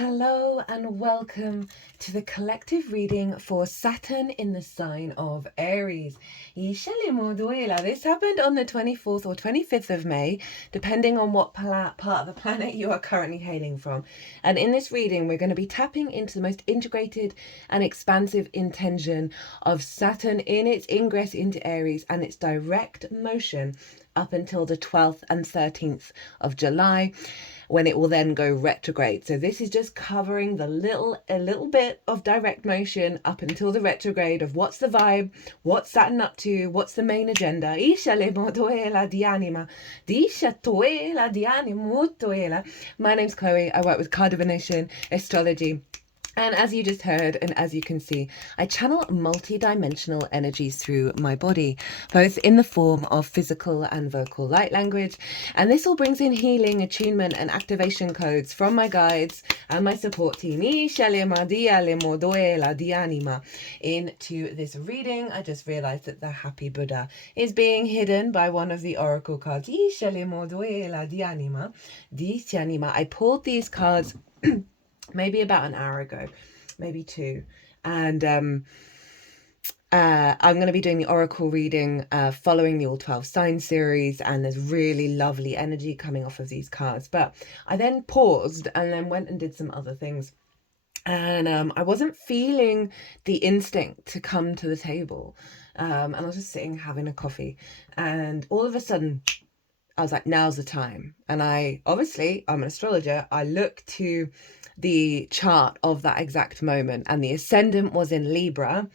Hello and welcome to the collective reading for Saturn in the sign of Aries. This happened on the 24th or 25th of May, depending on what part of the planet you are currently hailing from. And in this reading, we're going to be tapping into the most integrated and expansive intention of Saturn in its ingress into Aries and its direct motion up until the 12th and 13th of July, when it will then go retrograde. So this is just covering a little bit of direct motion up until the retrograde of what's the vibe, what's Saturn up to, what's the main agenda. My name's Chloe. I work with card divination, astrology. And as you just heard, and as you can see, I channel multi-dimensional energies through my body, both in the form of physical and vocal light language. And this all brings in healing, attunement, and activation codes from my guides and my support team into this reading. I just realized that the Happy Buddha is being hidden by one of the oracle cards. I pulled these cards maybe about an hour ago, maybe two. And I'm going to be doing the oracle reading following the All 12 Sign series, and there's really lovely energy coming off of these cards. But I then paused and then went and did some other things. And I wasn't feeling the instinct to come to the table. And I was just sitting having a coffee. And all of a sudden, I was like, now's the time. And I'm an astrologer. I look to the chart of that exact moment, and the ascendant was in Libra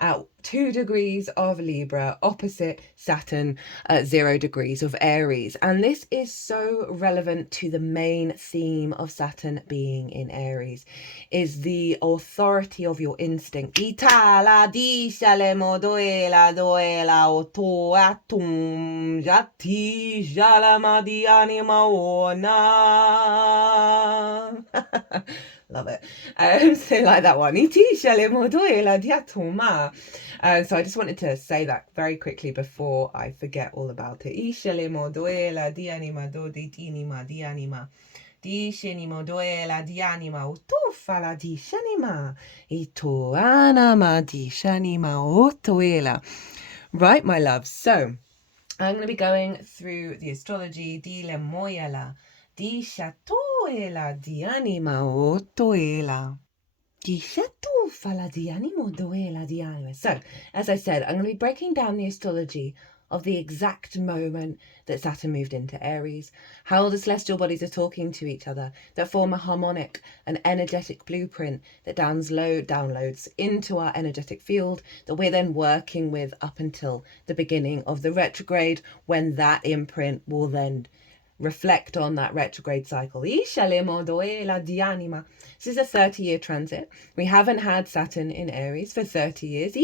at 2 degrees of Libra, opposite Saturn at 0 degrees of Aries. And this is so relevant to the main theme of Saturn being in Aries, is the authority of your instinct. Love it. So like that one. So I just wanted to say that very quickly before I forget all about it. Right, my love. So I'm going to be going through the astrology di le moyela, di chatoela, di anima otoela. So, as I said, I'm going to be breaking down the astrology of the exact moment that Saturn moved into Aries, how the celestial bodies are talking to each other, that form a harmonic, an energetic blueprint that downloads into our energetic field, that we're then working with up until the beginning of the retrograde, when that imprint will then reflect on that retrograde cycle. This is a 30-year transit. We haven't had Saturn in Aries for 30 years. So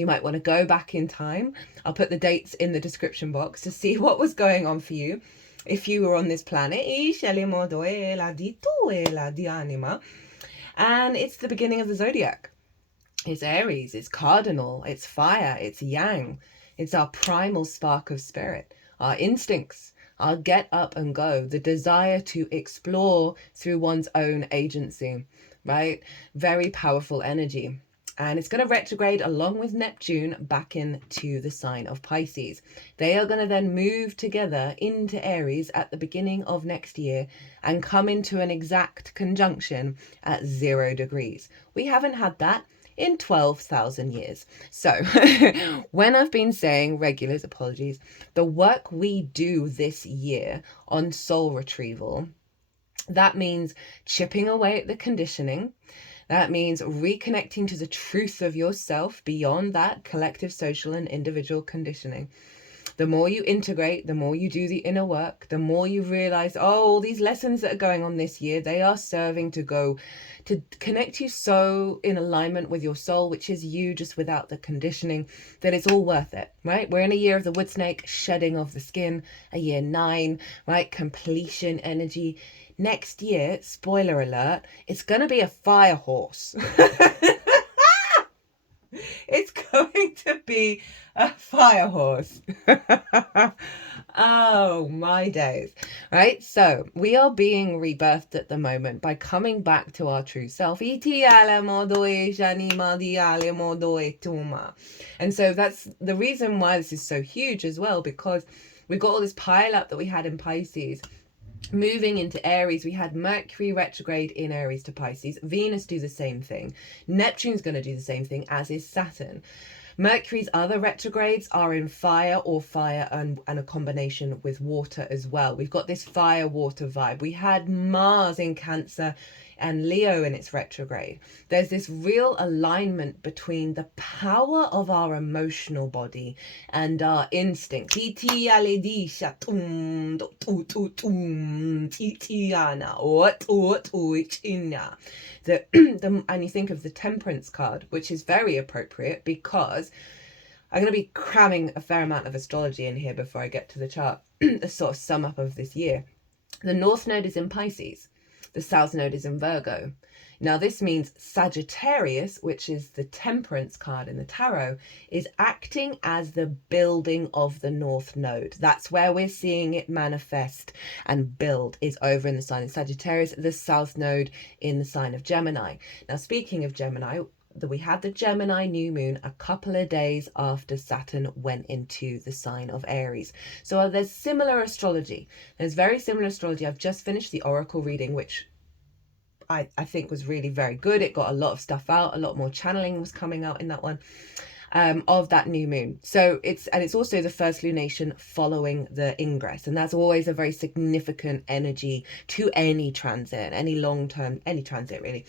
you might want to go back in time. I'll put the dates in the description box to see what was going on for you if you were on this planet. And it's the beginning of the zodiac. It's Aries, it's cardinal, it's fire, it's yang. It's our primal spark of spirit. Our instincts, our get up and go, the desire to explore through one's own agency, right? Very powerful energy. And it's going to retrograde along with Neptune back into the sign of Pisces. They are going to then move together into Aries at the beginning of next year and come into an exact conjunction at 0 degrees. We haven't had that in 12,000 years. So when I've been saying regulars, apologies, the work we do this year on soul retrieval, that means chipping away at the conditioning. That means reconnecting to the truth of yourself beyond that collective, social, and individual conditioning. The more you integrate, the more you do the inner work, the more you realize, all these lessons that are going on this year, they are serving to connect you so in alignment with your soul, which is you, just without the conditioning, that it's all worth it, right? We're in a year of the wood snake, shedding of the skin, a year 9, right? Completion energy. Next year, spoiler alert, it's going to be a fire horse. It's going to be a fire horse. Oh, my days. Right? So, we are being rebirthed at the moment by coming back to our true self. And so that's the reason why this is so huge as well, because we've got all this pile up that we had in Pisces. Moving into Aries, we had Mercury retrograde in Aries to Pisces. Venus do the same thing. Neptune's going to do the same thing, as is Saturn. Mercury's other retrogrades are in fire or fire and a combination with water as well. We've got this fire-water vibe. We had Mars in Cancer and Leo in its retrograde. There's this real alignment between the power of our emotional body and our instincts. And you think of the Temperance card, which is very appropriate because I'm going to be cramming a fair amount of astrology in here before I get to the chart, a sort of sum up of this year. The North Node is in Pisces. The South Node is in Virgo. Now this means Sagittarius, which is the Temperance card in the tarot, is acting as the building of the North Node. That's where we're seeing it manifest and build, is over in the sign of Sagittarius, the South Node in the sign of Gemini. Now speaking of Gemini, we had the Gemini new moon a couple of days after Saturn went into the sign of Aries. So there's similar astrology. There's very similar astrology. I've just finished the Oracle reading, which I think was really very good. It got a lot of stuff out. A lot more channeling was coming out in that one. Of that new moon. So it's also the first lunation following the ingress, and that's always a very significant energy to any transit, any long-term, any transit really.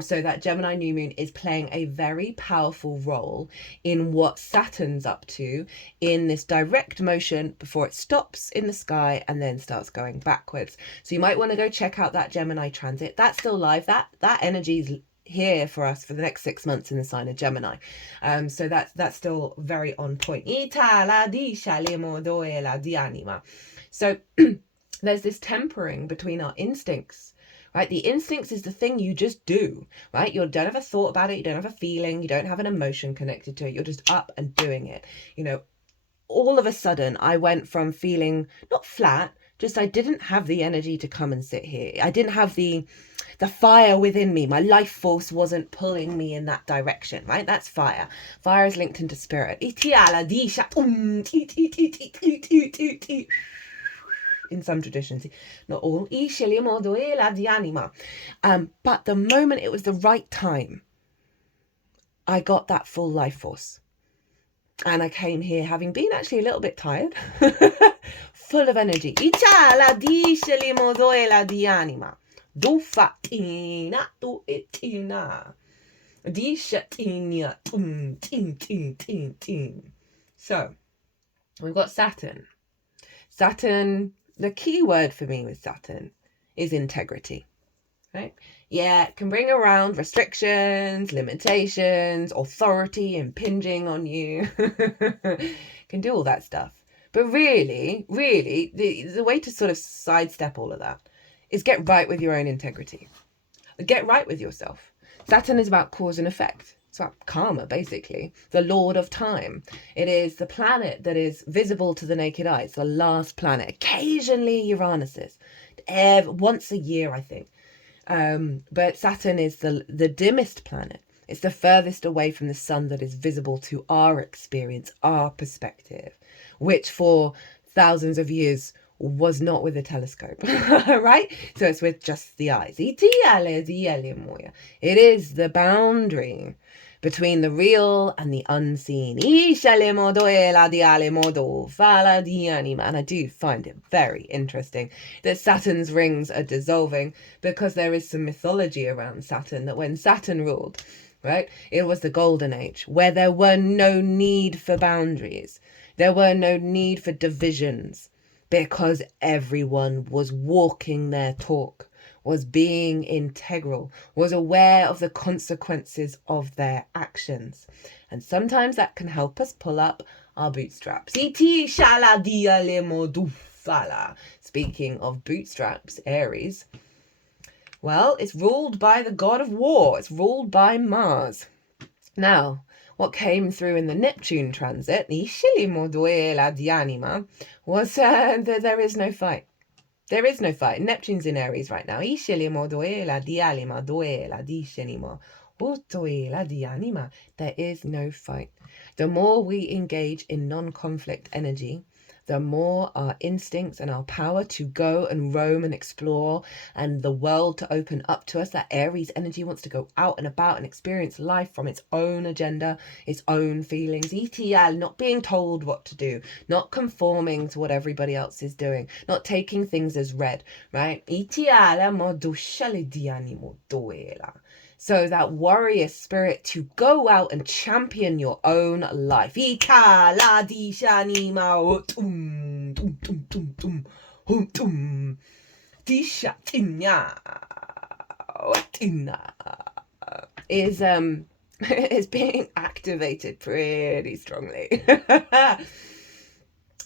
So that Gemini new moon is playing a very powerful role in what Saturn's up to in this direct motion before it stops in the sky and then starts going backwards. So you might want to go check out that Gemini transit. That's still live. That energy is here for us for the next 6 months in the sign of Gemini. So that's still very on point. So there's this tempering between our instincts, right? The instincts is the thing you just do, right? You don't have a thought about it, you don't have a feeling, you don't have an emotion connected to it, you're just up and doing it. You know, all of a sudden I went from feeling not flat, just I didn't have the energy to come and sit here. I didn't have the fire within me. My life force wasn't pulling me in that direction, right? That's fire. Fire is linked into spirit. In some traditions, not all. But the moment it was the right time, I got that full life force. And I came here having been actually a little bit tired, full of energy. Do fatina do itina. So we've got Saturn. Saturn, the key word for me with Saturn is integrity. Right? Yeah, it can bring around restrictions, limitations, authority impinging on you. Can do all that stuff. But really, the way to sort of sidestep all of that is get right with your own integrity. Get right with yourself. Saturn is about cause and effect. It's about karma, basically. The lord of time. It is the planet that is visible to the naked eye. It's the last planet. Occasionally Uranus is. Once a year, I think. But Saturn is the dimmest planet. It's the furthest away from the sun that is visible to our experience, our perspective, which for thousands of years was not with a telescope, right? So it's with just the eyes. It is the boundary between the real and the unseen. And I do find it very interesting that Saturn's rings are dissolving, because there is some mythology around Saturn that when Saturn ruled, right, it was the golden age where there were no need for boundaries. There were no need for divisions, because everyone was walking their talk, was being integral, was aware of the consequences of their actions. And sometimes that can help us pull up our bootstraps. Speaking of bootstraps, Aries, well, it's ruled by the god of war. It's ruled by Mars. Now, what came through in the Neptune transit, was that there is no fight. There is no fight. Neptune's in Aries right now. There is no fight. The more we engage in non-conflict energy, the more our instincts and our power to go and roam and explore and the world to open up to us. That Aries energy wants to go out and about and experience life from its own agenda, its own feelings. ETL, not being told what to do, not conforming to what everybody else is doing, not taking things as read, right? So that warrior spirit to go out and champion your own life. Is is being activated pretty strongly.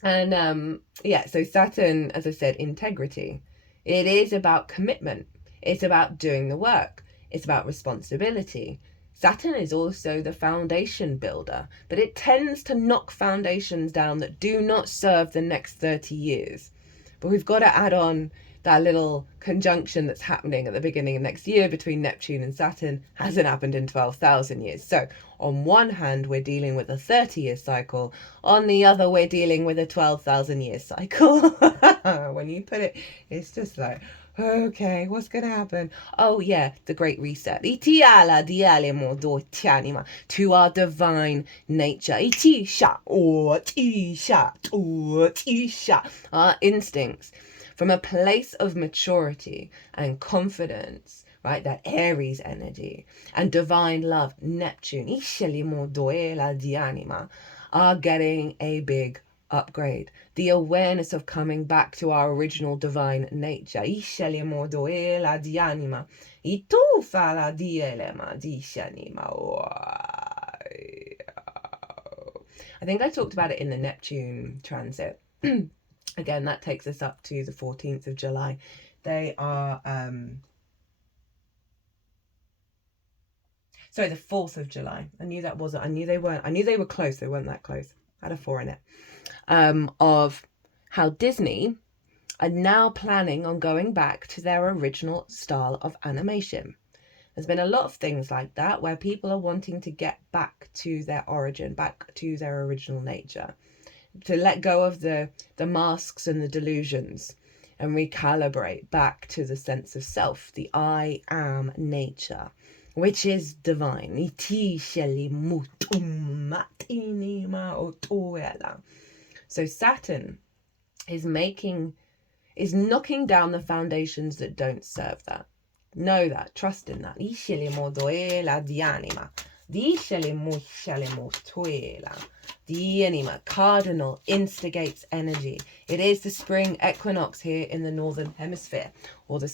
And yeah, so Saturn, as I said, integrity. It is about commitment. It's about doing the work. It's about responsibility. Saturn is also the foundation builder, but it tends to knock foundations down that do not serve the next 30 years. But we've got to add on that little conjunction that's happening at the beginning of next year between Neptune and Saturn. Hasn't happened in 12,000 years. So on one hand, we're dealing with a 30-year cycle. On the other, we're dealing with a 12,000-year cycle. When you put it, it's just like, okay, what's going to happen? Oh, yeah, the Great Reset. To our divine nature. Our instincts. From a place of maturity and confidence, right? That Aries energy and divine love, Neptune, are getting a big upgrade. The awareness of coming back to our original divine nature. I think I talked about it in the Neptune transit. Again, that takes us up to the 14th of July. They are, sorry, the 4th of July. I knew that wasn't, I knew they were close. They weren't that close. I had a 4 in it. Of how Disney are now planning on going back to their original style of animation. There's been a lot of things like that where people are wanting to get back to their origin, back to their original nature, to let go of the masks and the delusions and recalibrate back to the sense of self, the I am nature, which is divine. So Saturn is knocking down the foundations that don't serve that. Know that, trust in that. The anima cardinal instigates energy. It is the spring equinox here in the northern hemisphere, or the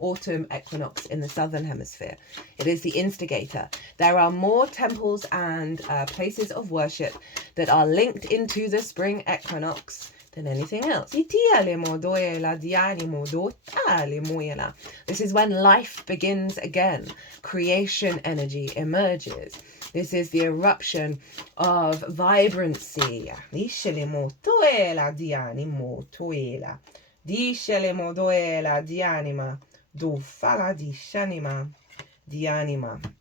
autumn equinox in the southern hemisphere. It is the instigator. There are more temples and places of worship that are linked into the spring equinox than anything else. This is when life begins again. Creation energy emerges. This is the eruption of vibrancy.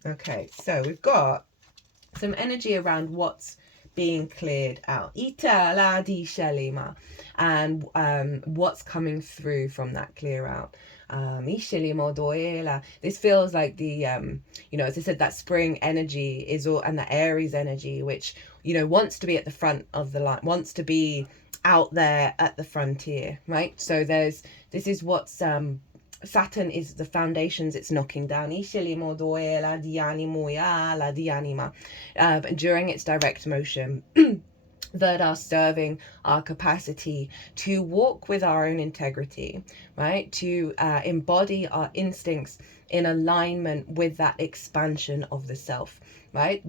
Okay, so we've got some energy around what's being cleared out. And what's coming through from that clear out. This feels like the as I said, that spring energy is all, and the Aries energy, which wants to be at the front of the line, wants to be out there at the frontier, right? So this is what's Saturn is the foundations it's knocking down. During its direct motion. That are serving our capacity to walk with our own integrity, right? To embody our instincts in alignment with that expansion of the self, right?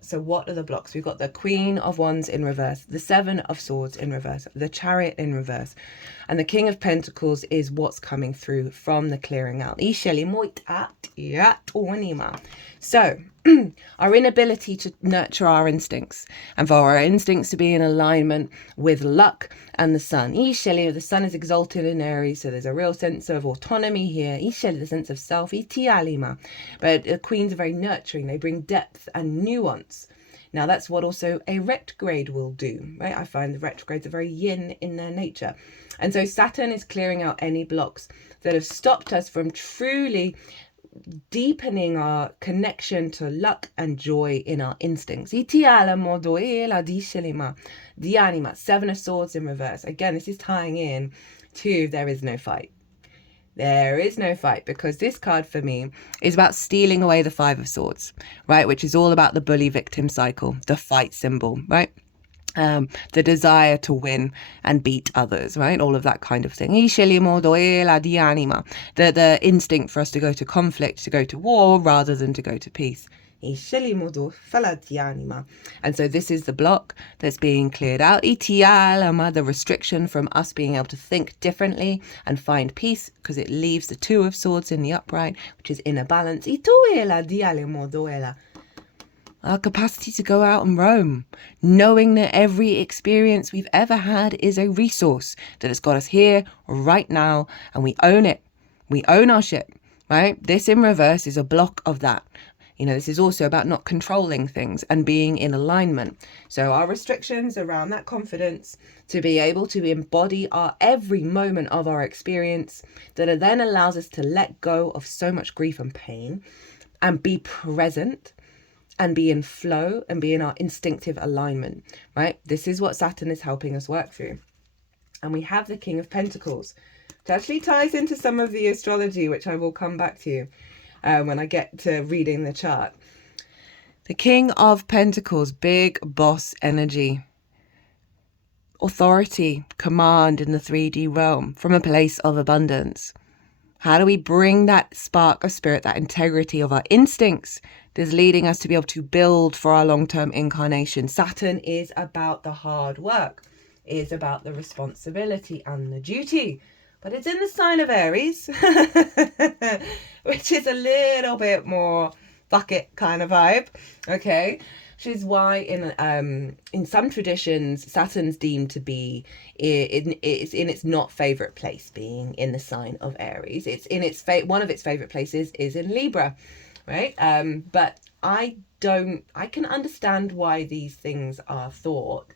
So what are the blocks? We've got the Queen of Wands in reverse, the Seven of Swords in reverse, the Chariot in reverse, And the King of Pentacles is what's coming through from the clearing out. So, our inability to nurture our instincts, and for our instincts to be in alignment with luck and the sun. The sun is exalted in Aries, so there's a real sense of autonomy here. The sense of self. But the queens are very nurturing. They bring depth and nuance. Now, that's what also a retrograde will do, right? I find the retrogrades are very yin in their nature. And so Saturn is clearing out any blocks that have stopped us from truly deepening our connection to luck and joy in our instincts. Seven of Swords in reverse. Again, this is tying in to there is no fight. There is no fight, because this card for me is about stealing away the Five of Swords, right? Which is all about the bully victim cycle, the fight symbol, right? The desire to win and beat others, right? All of that kind of thing. The instinct for us to go to conflict, to go to war, rather than to go to peace. And so this is the block that's being cleared out. The restriction from us being able to think differently and find peace, because it leaves the Two of Swords in the upright, which is inner balance. Our capacity to go out and roam, knowing that every experience we've ever had is a resource that has got us here right now, and we own it. We own our shit, right? This in reverse is a block of that. This is also about not controlling things and being in alignment. So our restrictions around that confidence to be able to embody our every moment of our experience, that then allows us to let go of so much grief and pain and be present and be in flow and be in our instinctive alignment, right? This is what Saturn is helping us work through. And we have the King of Pentacles, which actually ties into some of the astrology, which I will come back to when I get to reading the chart. The King of Pentacles, big boss energy, authority, command in the 3D realm from a place of abundance. How do we bring that spark of spirit, that integrity of our instincts that's leading us to be able to build for our long-term incarnation? Saturn is about the hard work, is about the responsibility and the duty, but it's in the sign of Aries, which is a little bit more fuck it kind of vibe, okay? Which is why in some traditions, Saturn's deemed to be in its not favorite place, being in the sign of Aries. It's in its one of its favorite places is in Libra, right? But I can understand why these things are thought,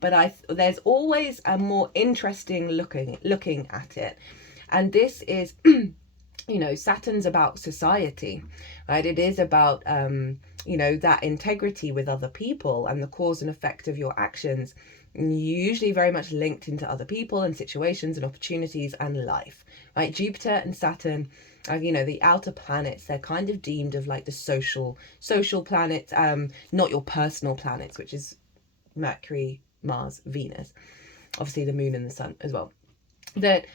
but there's always a more interesting looking at it, and this is. Saturn's about society, right? It is about, that integrity with other people and the cause and effect of your actions, usually very much linked into other people and situations and opportunities and life, right? Jupiter and Saturn are, the outer planets. They're kind of deemed of like the social planets, not your personal planets, which is Mercury, Mars, Venus, obviously the moon and the sun as well. That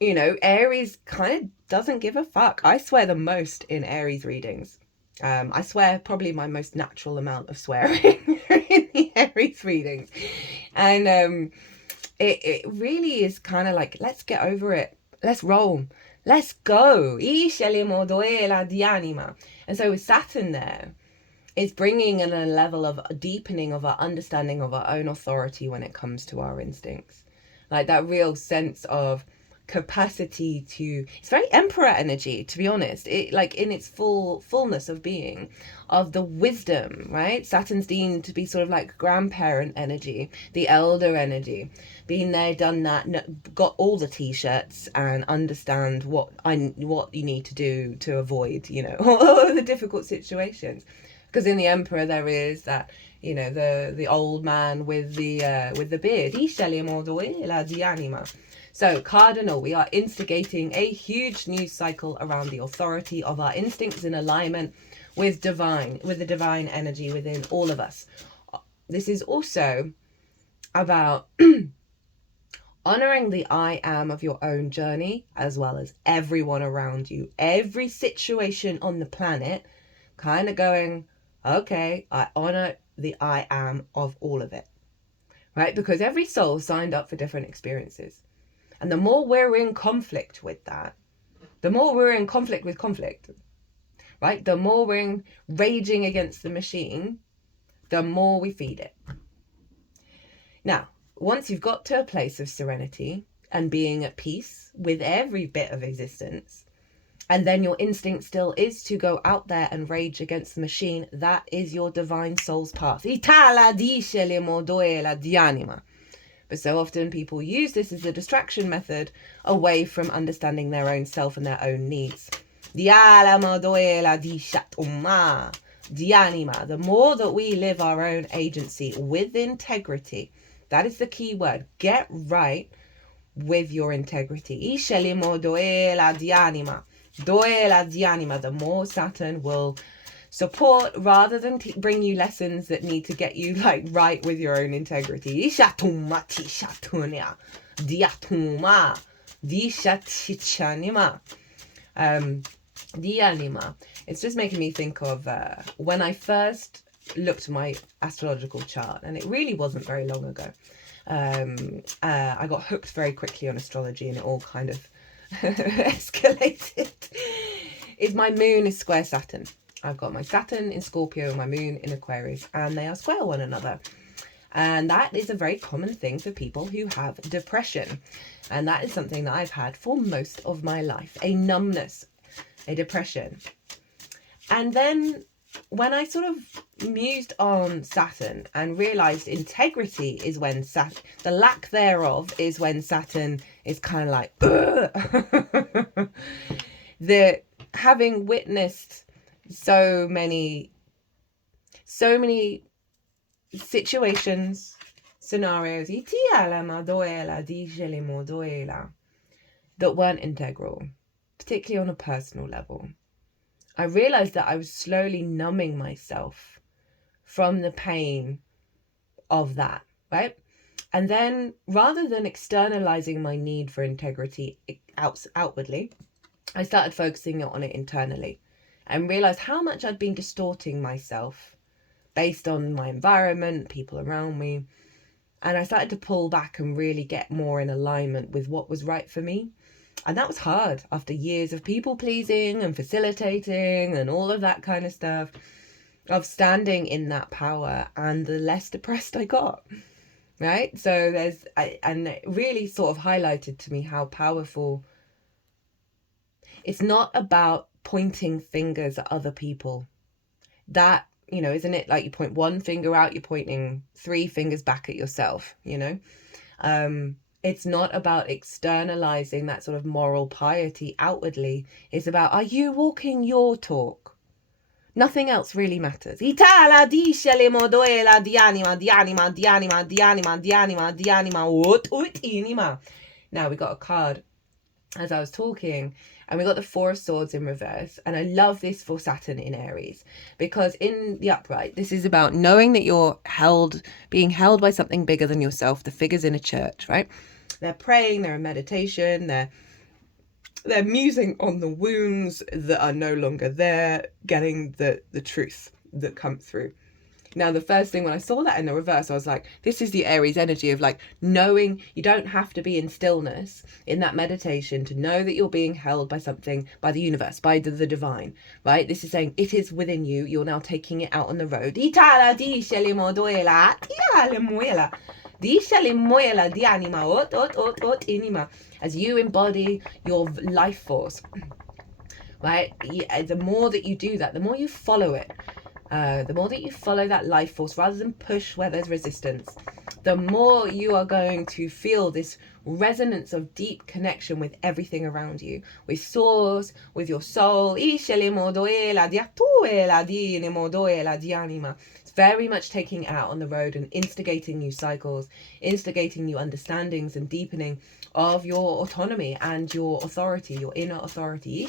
Aries kind of doesn't give a fuck. I swear the most in Aries readings. I swear probably my most natural amount of swearing in the Aries readings. And it really is kind of like, let's get over it. Let's roll. Let's go. And so with Saturn there, it's bringing in a level of deepening of our understanding of our own authority when it comes to our instincts. Like that real sense of capacity to, it's very emperor energy, to be honest, it like in its fullness of being, of the wisdom, right? Saturn's deemed to be sort of like grandparent energy, the elder energy, been there, done that, got all the t-shirts and understand what you need to do to avoid all the difficult situations. Because in the emperor there is that the old man with the beard. So, Cardinal, we are instigating a huge news cycle around the authority of our instincts in alignment with the divine energy within all of us. This is also about honoring the I am of your own journey, as well as everyone around you, every situation on the planet, kind of going, okay, I honor the I am of all of it, right? Because every soul signed up for different experiences. And the more we're in conflict with that, the more we're in conflict with conflict, right? The more we're raging against the machine, the more we feed it. Now, once you've got to a place of serenity and being at peace with every bit of existence, and then your instinct still is to go out there and rage against the machine, that is your divine soul's path. But so often people use this as a distraction method away from understanding their own self and their own needs. The more that we live our own agency with integrity, that is the key word. Get right with your integrity. The more Saturn will support rather than bring you lessons that need to get you like right with your own integrity. It's just making me think of when I first looked at my astrological chart, and it really wasn't very long ago. I got hooked very quickly on astrology, and it all kind of escalated. My moon is square Saturn. I've got my Saturn in Scorpio and my moon in Aquarius, and they are square one another. And that is a very common thing for people who have depression. And that is something that I've had for most of my life, a numbness, a depression. And then when I sort of mused on Saturn and realized integrity is when the lack thereof is when Saturn is kind of like, the having witnessed so many situations, scenarios that weren't integral, particularly on a personal level. I realized that I was slowly numbing myself from the pain of that, right? And then rather than externalizing my need for integrity outwardly, I started focusing on it internally and realized how much I'd been distorting myself based on my environment, people around me. And I started to pull back and really get more in alignment with what was right for me. And that was hard after years of people pleasing and facilitating and all of that kind of stuff, of standing in that power, and the less depressed I got, right? So and it really sort of highlighted to me how powerful. It's not about pointing fingers at other people. That, isn't it like you point one finger out, you're pointing 3 fingers back at yourself, It's not about externalizing that sort of moral piety outwardly. It's about, are you walking your talk? Nothing else really matters. Now we got a card as I was talking, and we got the 4 of Swords in reverse. And I love this for Saturn in Aries, because in the upright, this is about knowing that you're being held by something bigger than yourself. The figures in a church, right? They're praying, they're in meditation, they're musing on the wounds that are no longer there, getting the truth that comes through. Now, the first thing when I saw that in the reverse, I was like, this is the Aries energy of like knowing you don't have to be in stillness in that meditation to know that you're being held by something, by the universe, by the divine, right? This is saying it is within you. You're now taking it out on the road. As you embody your life force, right? The more that you do that, the more you follow it. The more that you follow that life force rather than push where there's resistance, the more you are going to feel this resonance of deep connection with everything around you, with source, with your soul. It's very much taking it out on the road and instigating new cycles, instigating new understandings and deepening of your autonomy and your authority, your inner authority.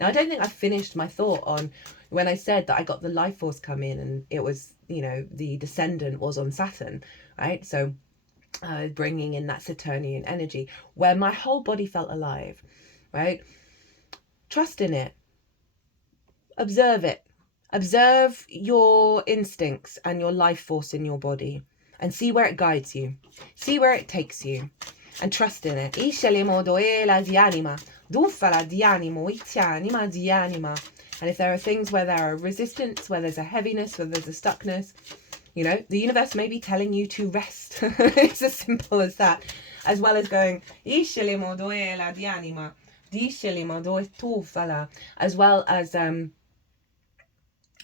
Now, I don't think I finished my thought on when I said that I got the life force come in, and it was, the descendant was on Saturn, right? So I was bringing in that Saturnian energy where my whole body felt alive, right? Trust in it. Observe it. Observe your instincts and your life force in your body. and see where it guides you. See where it takes you. And trust in it. And if there are things where there are resistance, where there's a heaviness, where there's a stuckness, you know, the universe may be telling you to rest. It's as simple as that. As well as going, as well as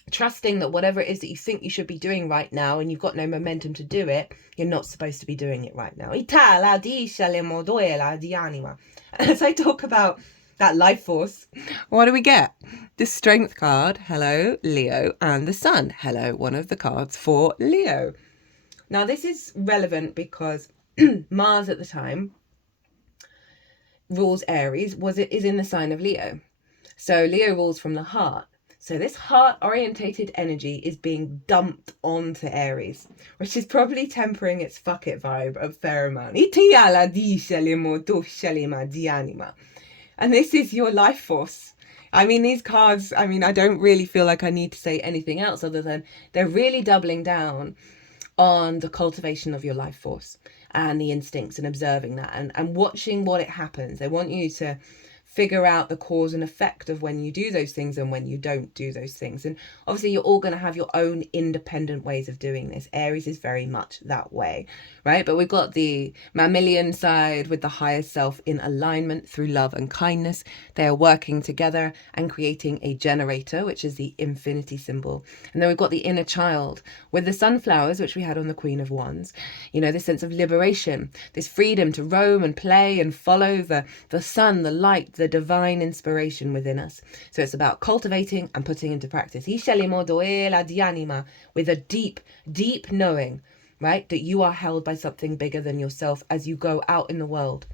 trusting that whatever it is that you think you should be doing right now and you've got no momentum to do it, you're not supposed to be doing it right now. As I talk about that life force, what do we get? The Strength card, hello, Leo, and the Sun, hello, one of the cards for Leo. Now, this is relevant because Mars at the time rules Aries, is in the sign of Leo. So Leo rules from the heart. So this heart-orientated energy is being dumped onto Aries, which is probably tempering its fuck it vibe of fair amount. And this is your life force. I mean, these cards, I mean, I don't really feel like I need to say anything else other than they're really doubling down on the cultivation of your life force and the instincts and observing that and watching what it happens. They want you to figure out the cause and effect of when you do those things and when you don't do those things. And obviously you're all going to have your own independent ways of doing this. Aries is very much that way, right? But we've got the mammalian side with the higher self in alignment through love and kindness. They are working together and creating a generator, which is the infinity symbol. And then we've got the inner child with the sunflowers, which we had on the Queen of Wands. You know, this sense of liberation, this freedom to roam and play and follow the sun, the light, the divine inspiration within us. So it's about cultivating and putting into practice with a deep knowing, right, that you are held by something bigger than yourself as you go out in the world,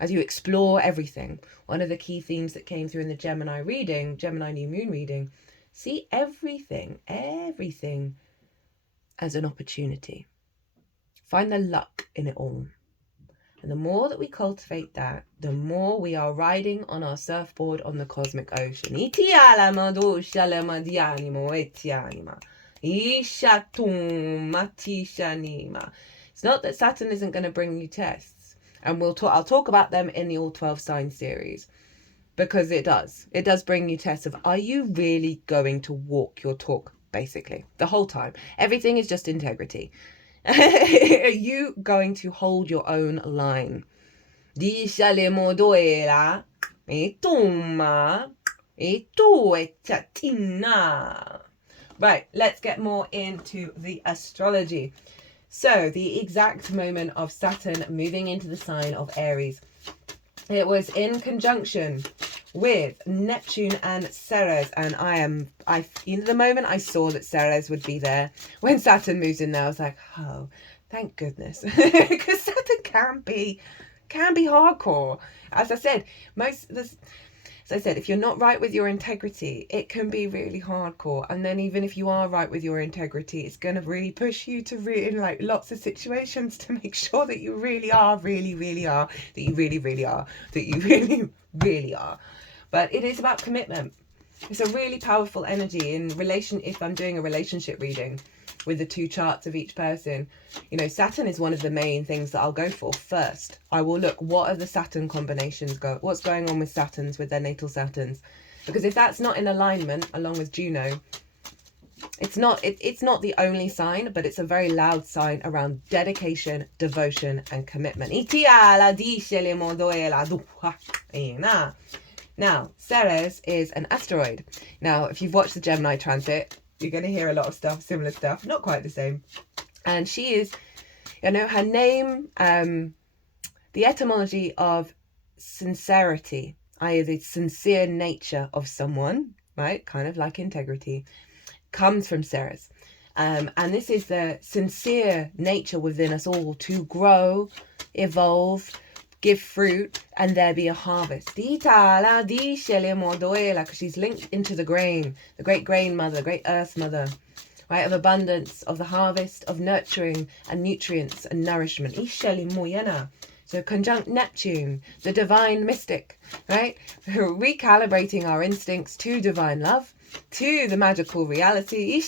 as you explore everything. One of the key themes that came through in the Gemini new moon reading, see everything as an opportunity. Find the luck in it all. And the more that we cultivate that, the more we are riding on our surfboard on the cosmic ocean. It's not that Saturn isn't going to bring you tests. And I'll talk about them in the All 12 Signs series. Because it does. It does bring you tests of, are you really going to walk your talk, basically, the whole time? Everything is just integrity. Are you going to hold your own line? Right, let's get more into the astrology. So, the exact moment of Saturn moving into the sign of Aries. It was in conjunction with Neptune and Ceres, and the moment I saw that Ceres would be there when Saturn moves in there, I was like, oh, thank goodness, because Saturn can be hardcore. As I said, if you're not right with your integrity, it can be really hardcore. And then even if you are right with your integrity, it's going to really push you to in like lots of situations to make sure that you really are, that you really are. But it is about commitment. It's a really powerful energy in relation. If I'm doing a relationship reading with the two charts of each person, you know, Saturn is one of the main things that I'll go for first. I will look, what are the Saturn combinations what's going on with Saturns, with their natal Saturns? Because if that's not in alignment along with Juno, it's not the only sign, but it's a very loud sign around dedication, devotion, and commitment. Now, Ceres is an asteroid. Now, if you've watched the Gemini transit, you're going to hear a lot of stuff, similar stuff, not quite the same. And she is, you know, her name, the etymology of sincerity, i.e. the sincere nature of someone, right, kind of like integrity, comes from Ceres. And this is the sincere nature within us all to grow, evolve, give fruit, and there be a harvest. Because she's linked into the grain, the great grain mother, great earth mother, right, of abundance, of the harvest, of nurturing and nutrients and nourishment. So conjunct Neptune, the divine mystic, right, recalibrating our instincts to divine love, to the magical reality.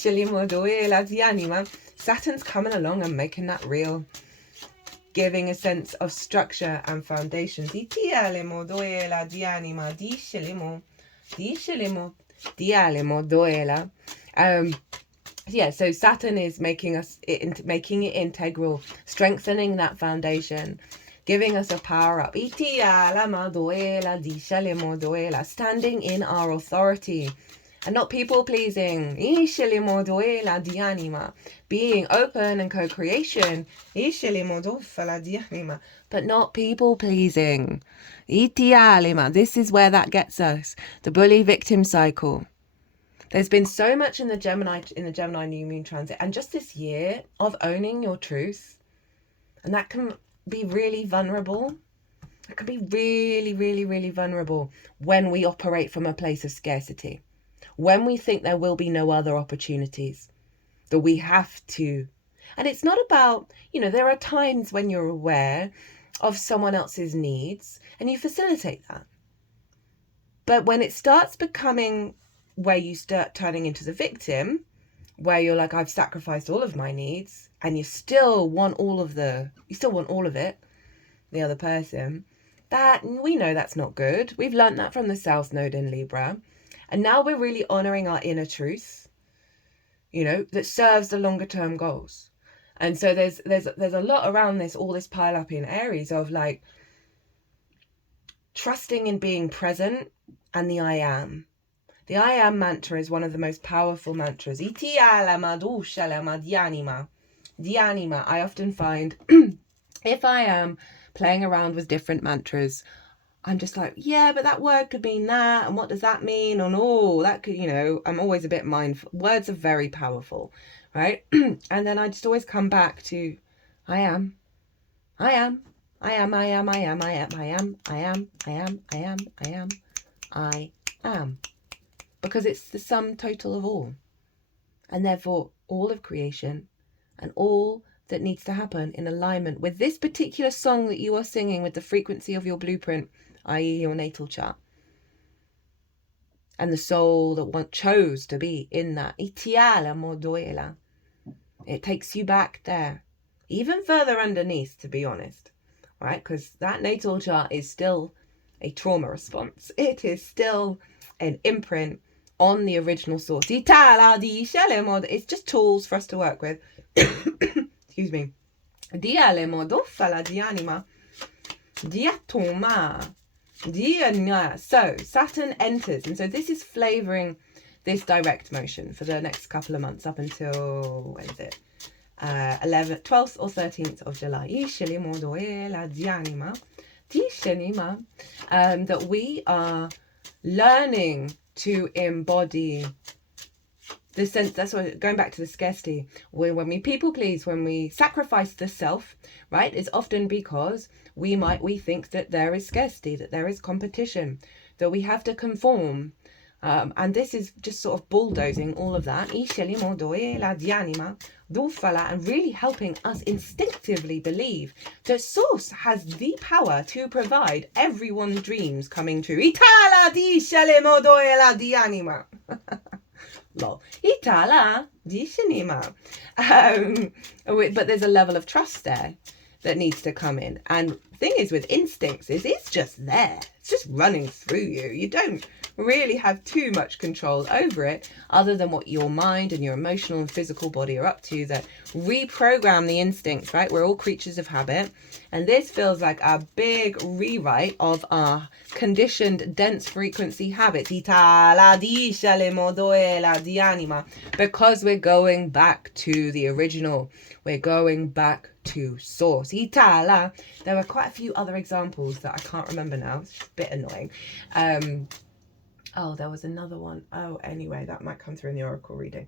Saturn's coming along and making that real, giving a sense of structure and foundations. Yeah, so Saturn is making it integral, strengthening that foundation, giving us a power up, standing in our authority and not people pleasing, being open and co-creation, but not people pleasing. This is where that gets us, the bully victim cycle. There's been so much in the Gemini new moon transit, and just this year, of owning your truth. And that can be really vulnerable. It can be really, really, really vulnerable when we operate from a place of scarcity. When we think there will be no other opportunities, that we have to. And it's not about, there are times when you're aware of someone else's needs and you facilitate that. But when it starts becoming where you start turning into the victim, where you're like, I've sacrificed all of my needs, and you still want all of it, the other person, that we know that's not good. We've learned that from the South Node in Libra. And now we're really honoring our inner truth, that serves the longer term goals. And so there's a lot around this, all this pile up in Aries of like trusting in being present and the I am. The I am mantra is one of the most powerful mantras. I often find if I am playing around with different mantras, I'm just like, yeah, but that word could mean that. And what does that mean? And that could, I'm always a bit mindful. Words are very powerful, right? And then I just always come back to I am. Because it's the sum total of all. And therefore, all of creation and all that needs to happen in alignment with this particular song that you are singing with the frequency of your blueprint, i.e. your natal chart. And the soul that chose to be in that. It takes you back there. Even further underneath, to be honest. Right? Because that natal chart is still a trauma response. It is still an imprint on the original source. It's just tools for us to work with. Excuse me. So Saturn enters, and so this is flavoring this direct motion for the next couple of months up until, when is it? 11th, 12th or 13th of July. That we are learning to embody the sense. That's what, going back to the scarcity, when we people please, when we sacrifice the self, right, it's often because we think that there is scarcity, that there is competition, that we have to conform, and this is just sort of bulldozing all of that and really helping us instinctively believe that Source has the power to provide everyone's dreams coming true. Lol. But there's a level of trust there that needs to come in. And the thing is with instincts is it's just there. It's just running through you. You don't really have too much control over it other than what your mind and your emotional and physical body are up to that reprogram the instincts, right? We're all creatures of habit. And this feels like a big rewrite of our conditioned dense frequency habits. Because we're going back to the original. We're going back to source. There were quite a few other examples that I can't remember now. It's just a bit annoying. There was another one. Anyway, that might come through in the oracle reading.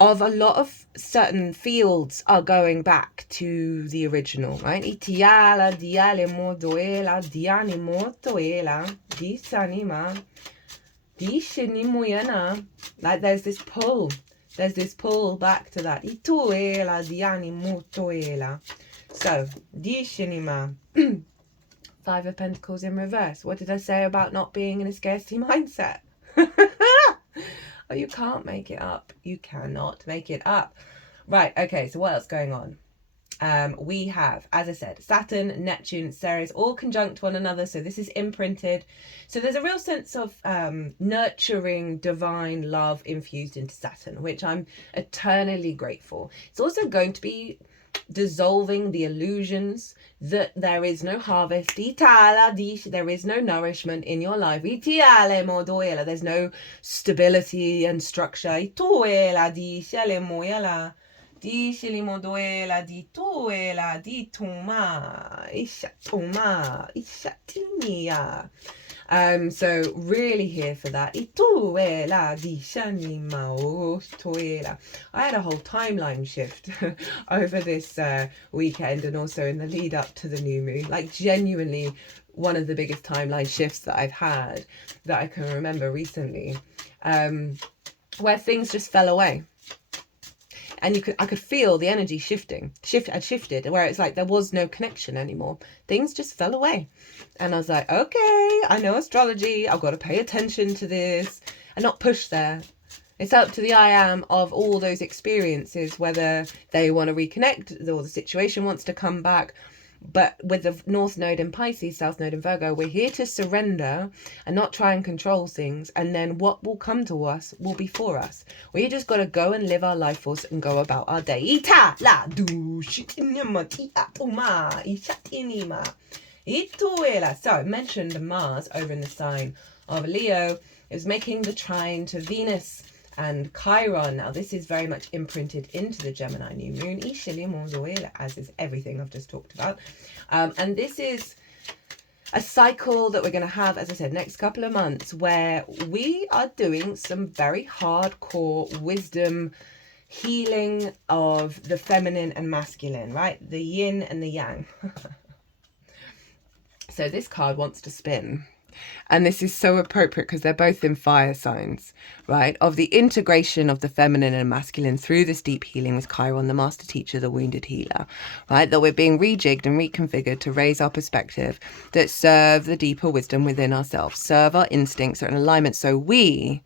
Of a lot of certain fields are going back to the original, right? Like there's this pull. There's this pull back to that. So, Five of Pentacles in reverse. What did I say about not being in a scarcity mindset? Oh, you can't make it up. You cannot make it up. Right, okay, so what else going on? We have, as I said, Saturn, Neptune, Ceres, all conjunct one another. So this is imprinted. So there's a real sense of nurturing, divine love infused into Saturn, which I'm eternally grateful. It's also going to be dissolving the illusions that there is no harvest. There is no nourishment in your life. There's no stability and structure. Di shilimodoela di tuela di tuma ishatuma ishatinia. So really here for that. Ituela di shanima toela. I had a whole timeline shift over this weekend and also in the lead up to the new moon. Like genuinely one of the biggest timeline shifts that I've had that I can remember recently, where things just fell away. And I could feel the energy had shifted, where it's like there was no connection anymore. Things just fell away. And I was like, okay, I know astrology. I've got to pay attention to this and not push there. It's up to the I am of all those experiences, whether they want to reconnect or the situation wants to come back. But with the North Node in Pisces, South Node in Virgo, we're here to surrender and not try and control things. And then what will come to us will be for us. We just got to go and live our life force and go about our day. So I mentioned Mars over in the sign of Leo is making the trine to Venus and Chiron. Now this is very much imprinted into the Gemini new moon, as is everything I've just talked about. And this is a cycle that we're going to have, as I said, next couple of months, where we are doing some very hardcore wisdom healing of the feminine and masculine, right? The yin and the yang. So this card wants to spin. And this is so appropriate because they're both in fire signs, right? Of the integration of the feminine and masculine through this deep healing with Chiron, the master teacher, the wounded healer, right? That we're being rejigged and reconfigured to raise our perspective, that serve the deeper wisdom within ourselves, serve our instincts are in alignment so we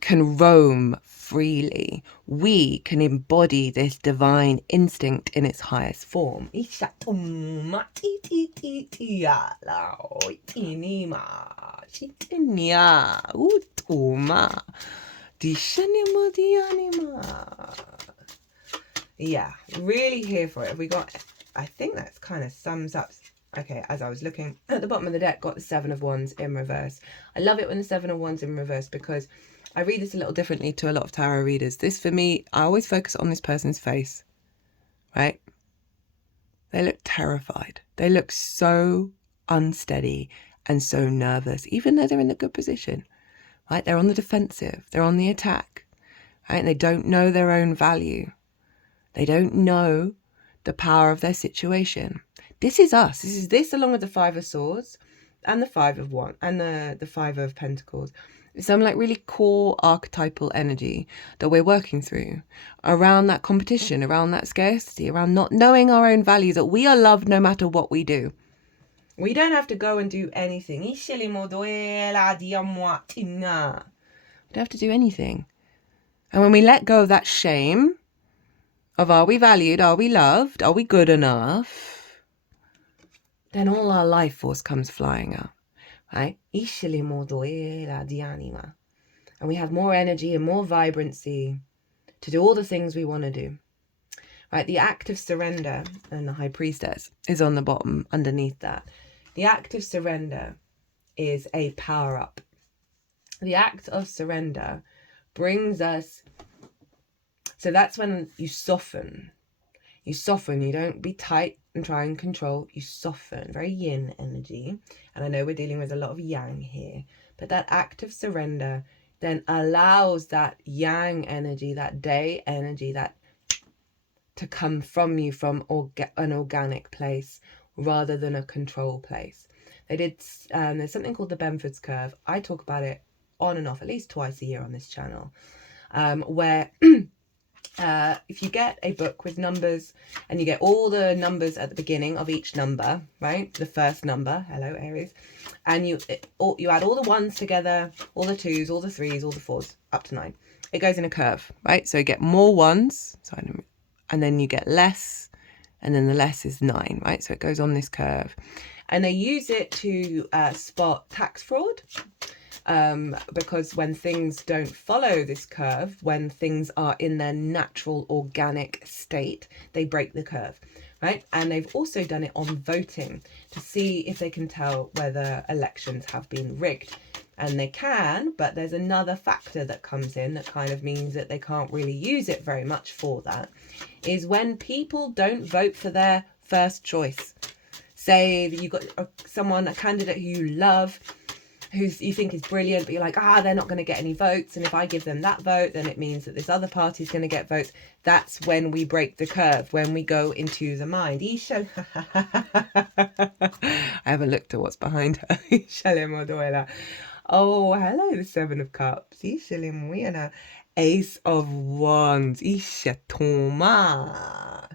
can roam freely. We can embody this divine instinct in its highest form. Yeah, really here for it. We got, I think that's kind of sums up. Okay, as I was looking at the bottom of the deck, got the Seven of Wands in reverse. I love it when the Seven of Wands in reverse because I read this a little differently to a lot of tarot readers. This, for me, I always focus on this person's face, right? They look terrified. They look so unsteady and so nervous, even though they're in a good position, right? They're on the defensive. They're on the attack, right? And they don't know their own value. They don't know the power of their situation. This is us. This is this along with the Five of Swords and the Five of Wands and the Five of Pentacles. Some like really core archetypal energy that we're working through around that competition, around that scarcity, around not knowing our own value, that we are loved no matter what we do. We don't have to go and do anything. We don't have to do anything. And when we let go of that shame of are we valued, are we loved, are we good enough, then all our life force comes flying out. Right? And we have more energy and more vibrancy to do all the things we want to do. Right? The act of surrender, and the High Priestess is on the bottom underneath that. The act of surrender is a power up. The act of surrender brings us, so that's when you soften. You soften, you don't be tight and try and control, you soften, very yin energy. And I know we're dealing with a lot of yang here, but that act of surrender then allows that yang energy, that day energy, that to come from you from an organic place rather than a control place. There's something called the Benford's Curve. I talk about it on and off at least twice a year on this channel, where if you get a book with numbers and you get all the numbers at the beginning of each number, right? The first number, hello Aries, and you add all the ones together, all the twos, all the threes, all the fours, up to 9. It goes in a curve, right? So you get more ones. So and then you get less, and then the less is 9, right? So it goes on this curve. And they use it to spot tax fraud, because when things don't follow this curve, when things are in their natural organic state, they break the curve, right? And they've also done it on voting to see if they can tell whether elections have been rigged. And they can, but there's another factor that comes in that kind of means that they can't really use it very much for that, is when people don't vote for their first choice. Say that you've got a candidate who you love, who you think is brilliant, but you're like, they're not going to get any votes. And if I give them that vote, then it means that this other party is going to get votes. That's when we break the curve, when we go into the mind. I haven't looked at what's behind her. Oh, hello, the 7 of Cups. Ace of Wands. Toma.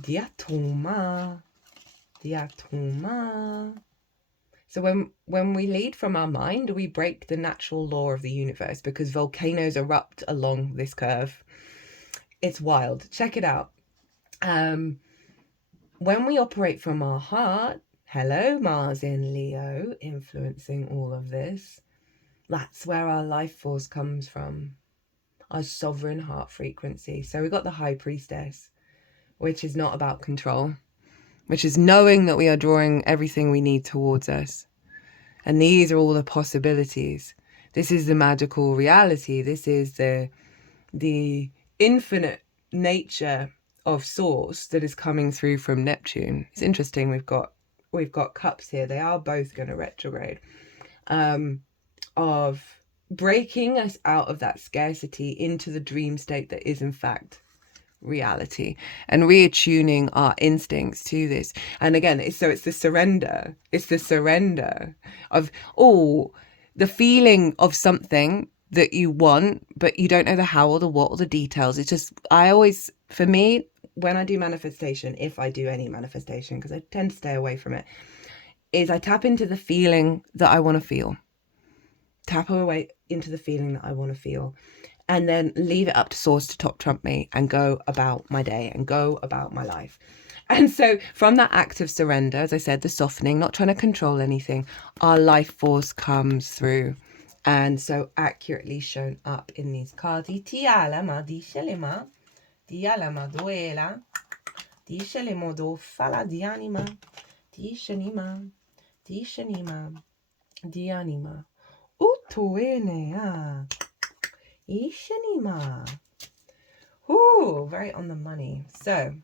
Diatoma. So when we lead from our mind, we break the natural law of the universe because volcanoes erupt along this curve. It's wild. Check it out. When we operate from our heart, hello, Mars in Leo, influencing all of this. That's where our life force comes from, our sovereign heart frequency. So we've got the High Priestess, which is not about control, which is knowing that we are drawing everything we need towards us. And these are all the possibilities. This is the magical reality. This is the infinite nature of source that is coming through from Neptune. It's interesting, we've got cups here. They are both going to retrograde. Of breaking us out of that scarcity into the dream state that is in fact reality, and reattuning our instincts to this. And again, it's the surrender. It's the surrender of the feeling of something that you want, but you don't know the how or the what or the details. It's just, for me, when I do manifestation, if I do any manifestation, because I tend to stay away from it, is I tap into the feeling that I want to feel. Tap away into the feeling that I want to feel. And then leave it up to source to top trump me and go about my day and go about my life. And so from that act of surrender, as I said, the softening, not trying to control anything, our life force comes through. And so accurately shown up in these cards. Ti alama, dice lema, di alama duela, dice lemo do fala di anima, dice nima, di anima. Utuenea. Ishanima. Ooh, very on the money. So,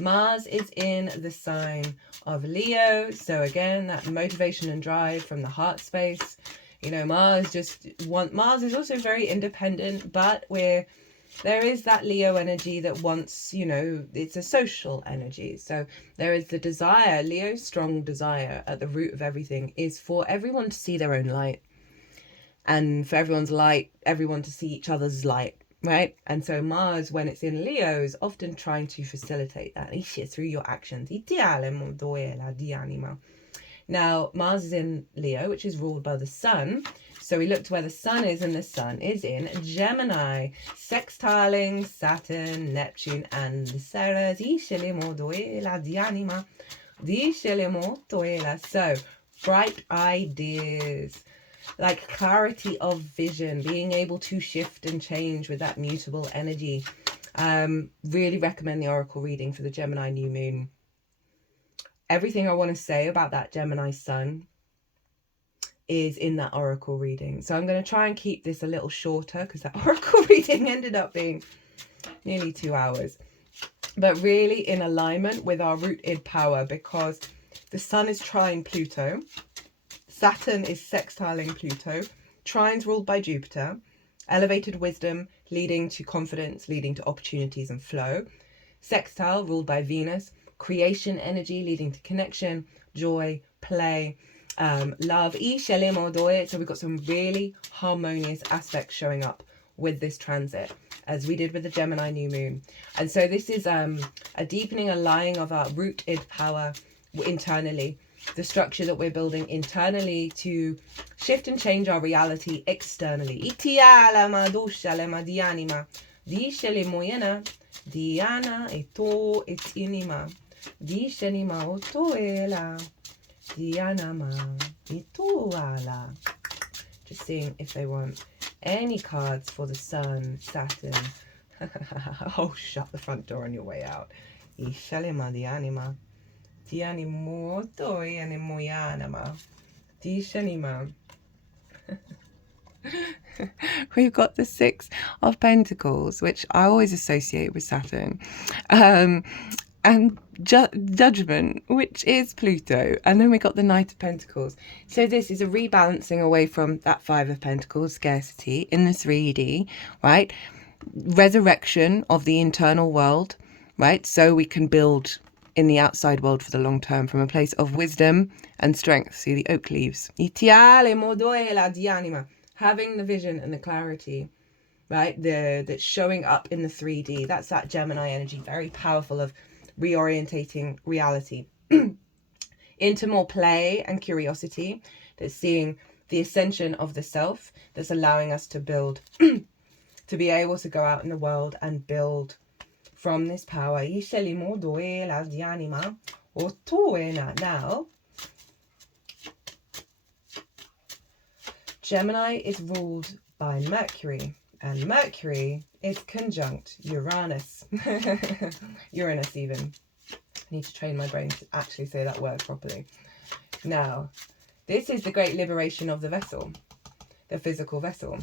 Mars is in the sign of Leo. So again, that motivation and drive from the heart space. Mars is also very independent, but there is that Leo energy that wants, it's a social energy. So there is the desire, Leo's strong desire at the root of everything is for everyone to see their own light. And for everyone's light, everyone to see each other's light, right? And so Mars, when it's in Leo, is often trying to facilitate that through your actions. Now, Mars is in Leo, which is ruled by the Sun. So we looked where the Sun is, and the Sun is in Gemini, sextiling Saturn, Neptune, and the Ceres. So, bright ideas. Like clarity of vision, being able to shift and change with that mutable energy. Really recommend the oracle reading for the Gemini new moon. Everything I want to say about that Gemini sun is in that oracle reading. So I'm going to try and keep this a little shorter because that oracle reading ended up being nearly 2 hours. But really in alignment with our rooted power, because the sun is trine Pluto. Saturn is sextiling Pluto, trines ruled by Jupiter, elevated wisdom leading to confidence, leading to opportunities and flow. Sextile ruled by Venus, creation energy leading to connection, joy, play, love. So we've got some really harmonious aspects showing up with this transit, as we did with the Gemini new moon. And so this is a deepening, aligning of our rooted power internally. The structure that we're building internally to shift and change our reality externally. Dishele moyana. Diana eto et inima. Dishenima otoela. Diana ma itoala. Just seeing if they want any cards for the Sun, Saturn. Oh, shut the front door on your way out. Ishalema dianima. Dianimoto yanimoyanama. Dishanima. We've got the Six of Pentacles, which I always associate with Saturn. And Judgment, which is Pluto. And then we got the Knight of Pentacles. So this is a rebalancing away from that Five of Pentacles, scarcity, in the 3D, right? Resurrection of the internal world, right? So we can build in the outside world for the long term from a place of wisdom and strength. See the oak leaves. Having the vision and the clarity, right? That's showing up in the 3D. That's that Gemini energy, very powerful, of reorientating reality into more play and curiosity. That's seeing the ascension of the self, that's allowing us to build, to be able to go out in the world and build from this power. Now, Gemini is ruled by Mercury, and Mercury is conjunct Uranus. Uranus even. I need to train my brain to actually say that word properly. Now, this is the great liberation of the vessel, the physical vessel.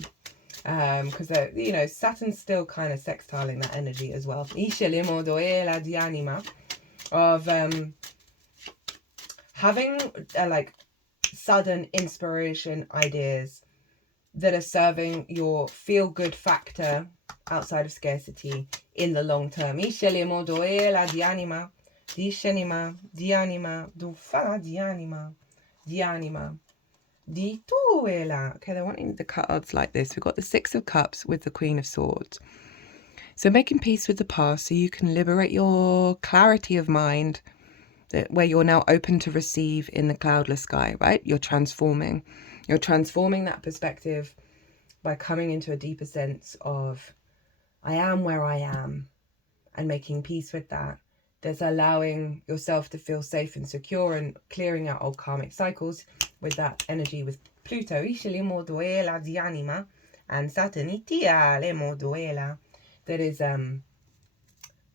Because, you know, Saturn's still kind of sextiling that energy as well. Of having like sudden inspiration ideas that are serving your feel-good factor outside of scarcity in the long term. Okay, they're wanting the cards like this. We've got the Six of Cups with the Queen of Swords. So making peace with the past so you can liberate your clarity of mind, where you're now open to receive in the cloudless sky, right? You're transforming that perspective by coming into a deeper sense of I am where I am, and making peace with that. That's allowing yourself to feel safe and secure, and clearing out old karmic cycles with that energy with Pluto. And Saturn. That is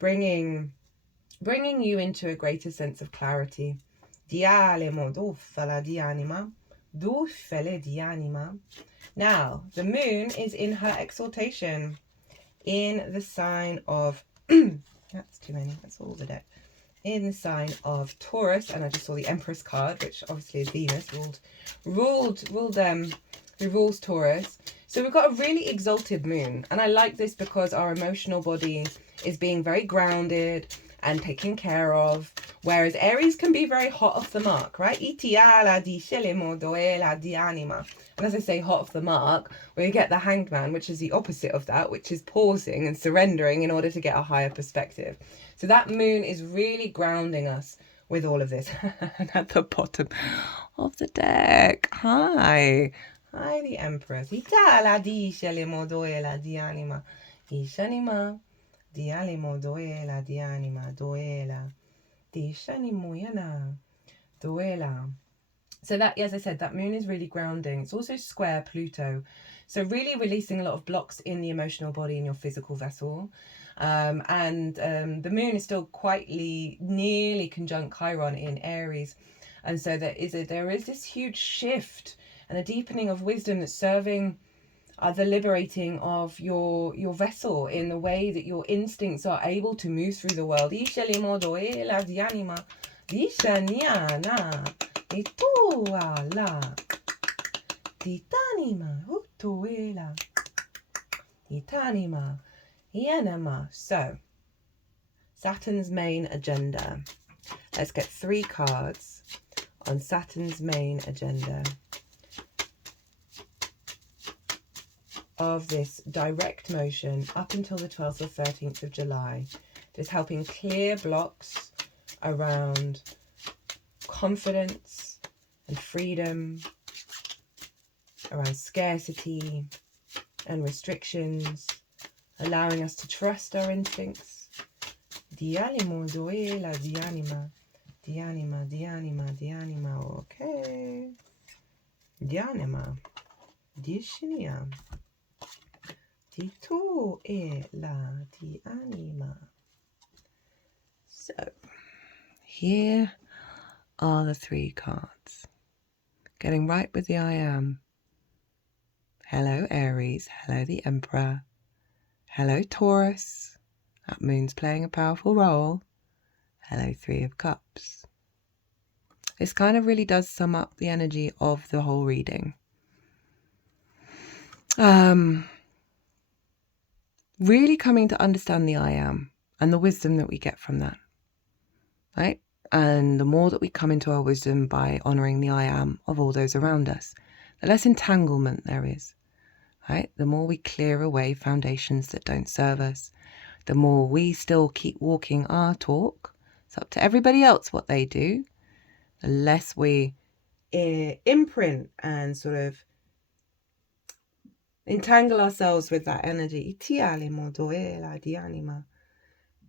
bringing you into a greater sense of clarity. Now, the moon is in her exaltation in the sign of that's too many, that's all the deck. In the sign of Taurus, and I just saw the Empress card, which obviously is Venus, who rules Taurus. So we've got a really exalted moon, and I like this because our emotional body is being very grounded and taken care of, whereas Aries can be very hot off the mark, right? And as I say, hot off the mark, we get the Hanged Man, which is the opposite of that, which is pausing and surrendering in order to get a higher perspective. So that moon is really grounding us with all of this. And at the bottom of the deck, hi, the Empress. So that, as I said, that moon is really grounding. It's also square Pluto. So really releasing a lot of blocks in the emotional body and your physical vessel. The moon is still nearly conjunct Chiron in Aries. And so there is this huge shift and a deepening of wisdom that's serving the liberating of your vessel in the way that your instincts are able to move through the world. So, Saturn's main agenda. Let's get 3 cards on Saturn's main agenda of this direct motion up until the 12th or 13th of July. Just helping clear blocks around confidence and freedom, around scarcity and restrictions, allowing us to trust our instincts. Di animo duela di anima. Di anima, di anima, di anima. Okay. Di anima. Di shinia. Di tu e la di anima. So, here are the 3 cards. Getting right with the I am. Hello, Aries. Hello, the Emperor. Hello, Taurus. That moon's playing a powerful role. Hello, 3 of Cups. This kind of really does sum up the energy of the whole reading. Really coming to understand the I am and the wisdom that we get from that, right? And the more that we come into our wisdom by honouring the I am of all those around us, the less entanglement there is, right? The more we clear away foundations that don't serve us, the more we still keep walking our talk. It's up to everybody else what they do. The less we imprint and sort of entangle ourselves with that energy.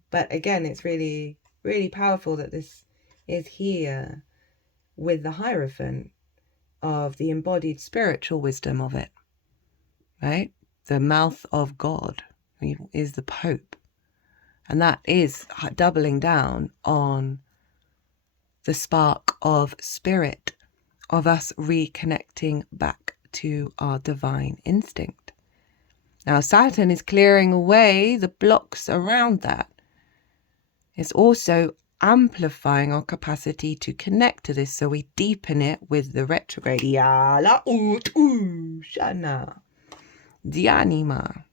But again, it's really, really powerful that this is here with the Hierophant of the embodied spiritual wisdom of it, right? The mouth of God is the Pope. And that is doubling down on the spark of spirit, of us reconnecting back to our divine instinct. Now, Saturn is clearing away the blocks around that. It's also amplifying our capacity to connect to this, so we deepen it with the retrograde. Yala shana. The anima.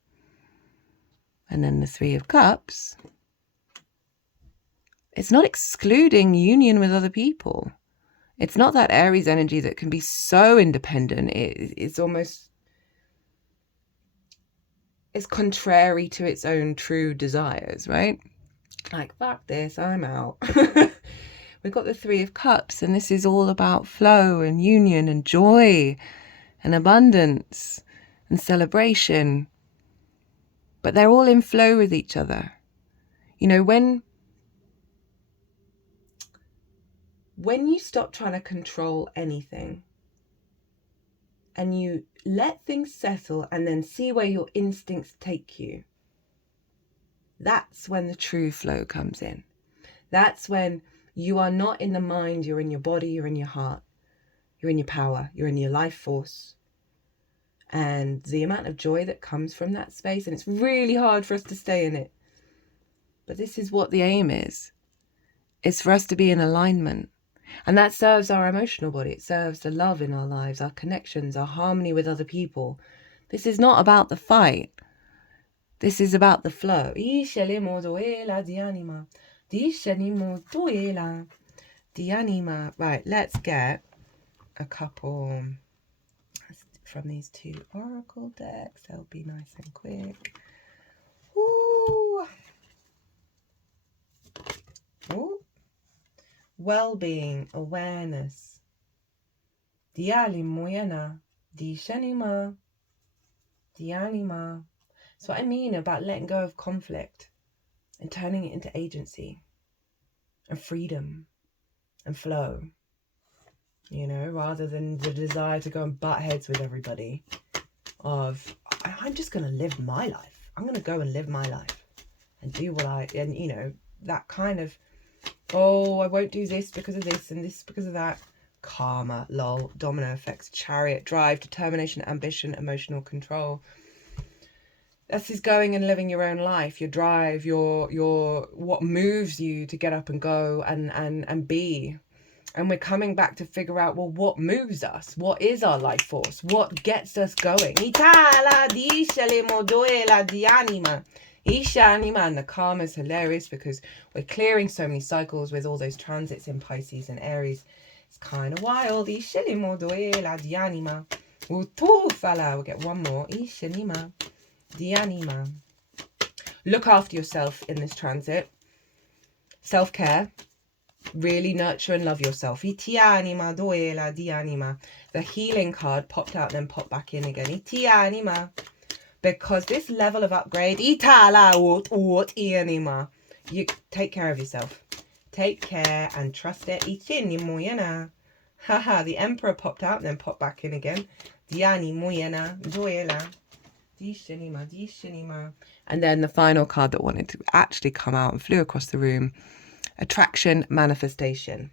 And then the 3 of Cups. It's not excluding union with other people. It's not that Aries energy that can be so independent. It's almost, it's contrary to its own true desires, right? Like, fuck this, I'm out. We've got the 3 of Cups, and this is all about flow and union and joy and abundance and celebration. But they're all in flow with each other. You know, when you stop trying to control anything and you let things settle and then see where your instincts take you, that's when the true flow comes in. That's when you are not in the mind, you're in your body, you're in your heart, you're in your power, you're in your life force. And the amount of joy that comes from that space, and it's really hard for us to stay in it. But this is what the aim is. It's for us to be in alignment. And that serves our emotional body. It serves the love in our lives, our connections, our harmony with other people. This is not about the fight. This is about the flow. Right, let's get a couple from these 2 oracle decks. They'll be nice and quick. Ooh. Ooh. Well-being, awareness. Diali moyana, di shanima, di anima. That's what I mean about letting go of conflict and turning it into agency and freedom and flow. You know, rather than the desire to go and butt heads with everybody of, I'm just going to live my life. I'm going to go and live my life and do what and you know, that kind of, oh, I won't do this because of this and this because of that. Karma, lol, domino effects, chariot, drive, determination, ambition, emotional control. This is going and living your own life, your drive, your what moves you to get up and go and be. And we're coming back to figure out, well, what moves us? What is our life force? What gets us going? And the karma is hilarious because we're clearing so many cycles with all those transits in Pisces and Aries. It's kind of wild. We'll get one more. Look after yourself in this transit. Self-care. Really nurture and love yourself. The healing card popped out and then popped back in again. because this level of upgrade, you take care of yourself. Take care and trust it. Haha, the Emperor popped out and then popped back in again. And then the final card that wanted to actually come out and flew across the room. Attraction, manifestation.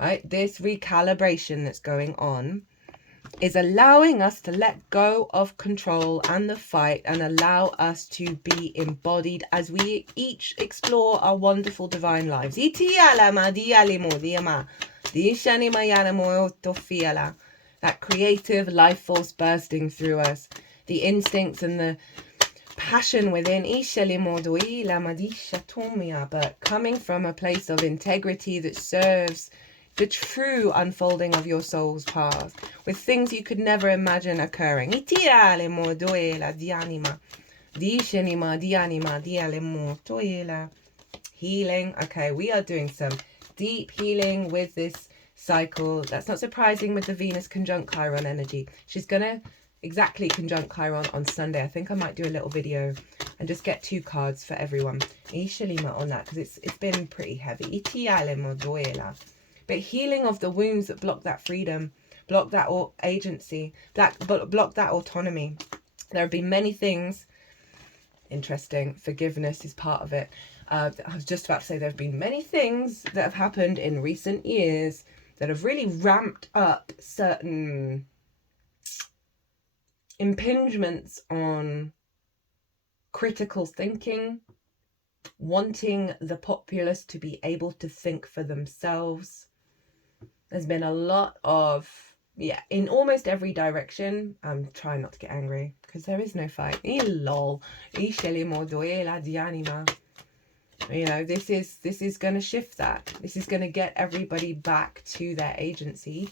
Right? This recalibration that's going on is allowing us to let go of control and the fight and allow us to be embodied as we each explore our wonderful divine lives. That creative life force bursting through us, the instincts and the passion within, but coming from a place of integrity that serves the true unfolding of your soul's path, with things you could never imagine occurring. Healing. Okay, we are doing some deep healing with this cycle. That's not surprising with the Venus conjunct Chiron energy. She's going to exactly conjunct Chiron on Sunday. I think I might do a little video and just get 2 cards for everyone. On that, because it's been pretty heavy. But healing of the wounds that block that freedom, block that agency, block that autonomy. There have been many things. Interesting. Forgiveness is part of it. I was just about to say there have been many things that have happened in recent years that have really ramped up certain impingements on critical thinking, wanting the populace to be able to think for themselves. There's been a lot of, in almost every direction. I'm trying not to get angry because there is no fight. Lol. This is going to shift that. This is going to get everybody back to their agency.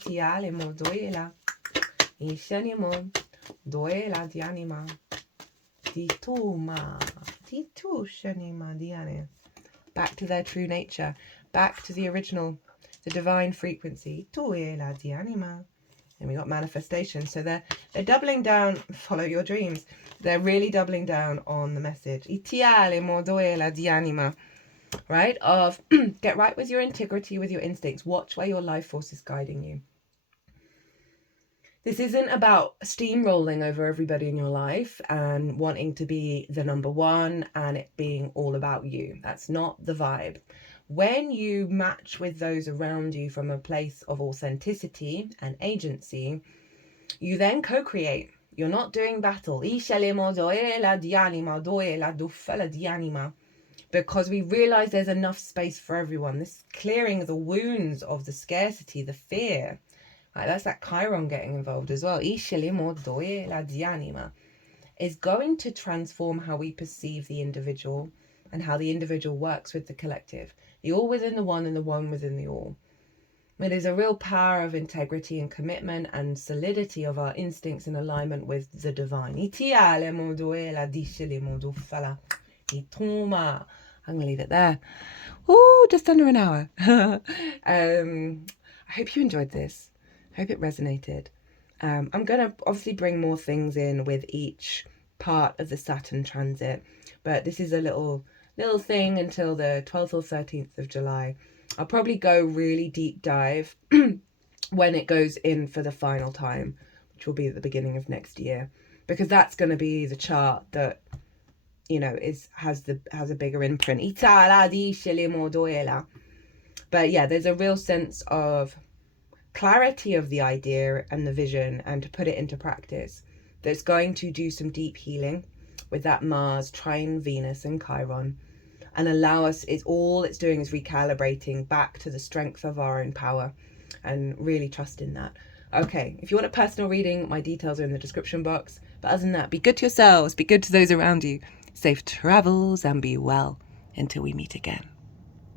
Back to their true nature, back to the original, the divine frequency. And we got manifestation. So they're doubling down. Follow your dreams. They're really doubling down on the message. Right? Of get right with your integrity, with your instincts. Watch where your life force is guiding you. This isn't about steamrolling over everybody in your life and wanting to be the number one and it being all about you. That's not the vibe. When you match with those around you from a place of authenticity and agency, you then co-create. You're not doing battle. Because we realize there's enough space for everyone. This clearing the wounds of the scarcity, the fear. Right, that's that Chiron getting involved as well. Is going to transform how we perceive the individual and how the individual works with the collective. The all within the one and the one within the all. It is a real power of integrity and commitment and solidity of our instincts in alignment with the divine. I'm going to leave it there. Oh, just under an hour. I hope you enjoyed this. I hope it resonated. I'm going to obviously bring more things in with each part of the Saturn transit. But this is a little thing until the 12th or 13th of July. I'll probably go really deep dive when it goes in for the final time, which will be at the beginning of next year. Because that's going to be the chart that, has a bigger imprint. But yeah, there's a real sense of clarity of the idea and the vision, and to put it into practice, that's going to do some deep healing with that Mars, Trine, Venus and Chiron, and allow us, all it's doing is recalibrating back to the strength of our own power and really trust in that. Okay, if you want a personal reading, my details are in the description box. But other than that, be good to yourselves, be good to those around you. Safe travels and be well until we meet again.